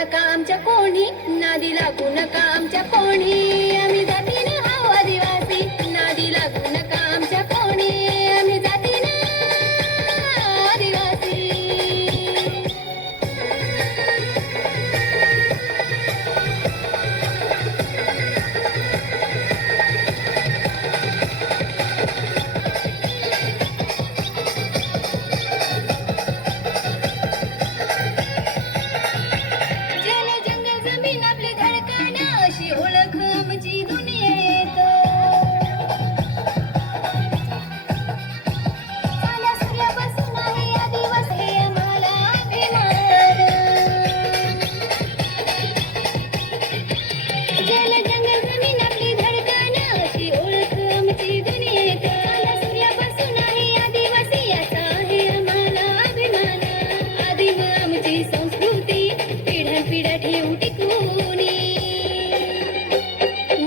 नका आमच्या कोणी, नादी लागू नका आमच्या कोणी, आम्ही जातीनं हाव आदिवासी, नादी लागू नका आमच्या कोणी, आम्ही जातीनं आदिवासी.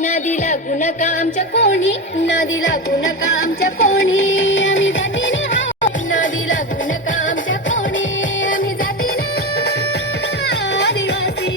नादी लागू नका आमच्या कोणी, नादी लागू नका आमच्या कोणी, आम्ही जातीनं हाव, नादी लागू नका आमच्या कोणी, आम्ही जातीनं आदिवासी.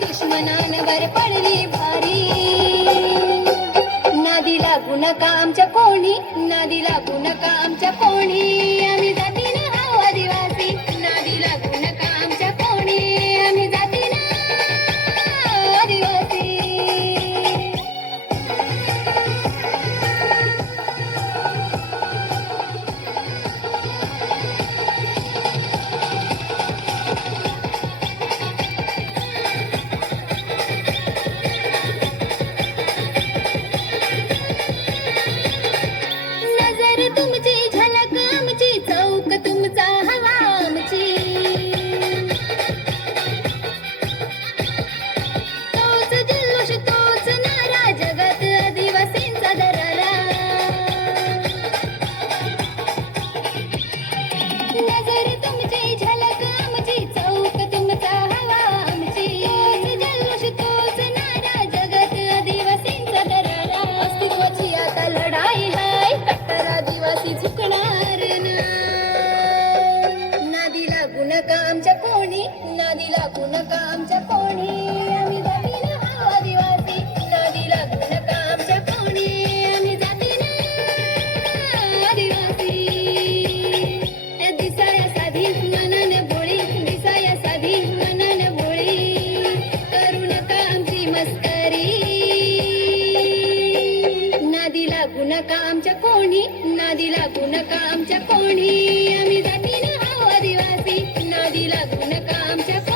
दुश्मनांवर पडली भारी, नादी लागू नका आमच्या कोणी, नादी लागू नका आमच्या कोणी, आम्ही जातीनं हाव आदिवासी, नादी लागू नका आमच्या कोणी, आम्ही जातीनं आदिवासी. तुमची झलक आमची, चौक तुमचा हवा आमची, तोच जल्लोष तोच नारा, जगात आदिवासींचा दरारा. नजर तुमची झलक आमची, चौक तुमचा हवा आमची, तोच जल्लोष तोच नारा, जगात आदिवासींचा दरारा. अस्तित्वाची आता लढाई हाय, कट्टर आदिवासी झुकणार ना. नादी लागू नका आमच्या कोणी, नादी लागू नका आमच्या कोणी, आम्ही जातीनं हाव आदिवासी, नादी लागू नका आमच्या कोणी, आम्ही जातीनं आदिवासी. दिसाया साधी मनानं भोळी, दिसाया साधी मनानं भोळी, करू नका आमची मस्करी. नादी लागू नका आमच्या कोणी, नादी लागू नका आमच्या कोणी, आम्ही जातीनं हाव आदिवासी, नादी लागू नका आमच्या कोणी.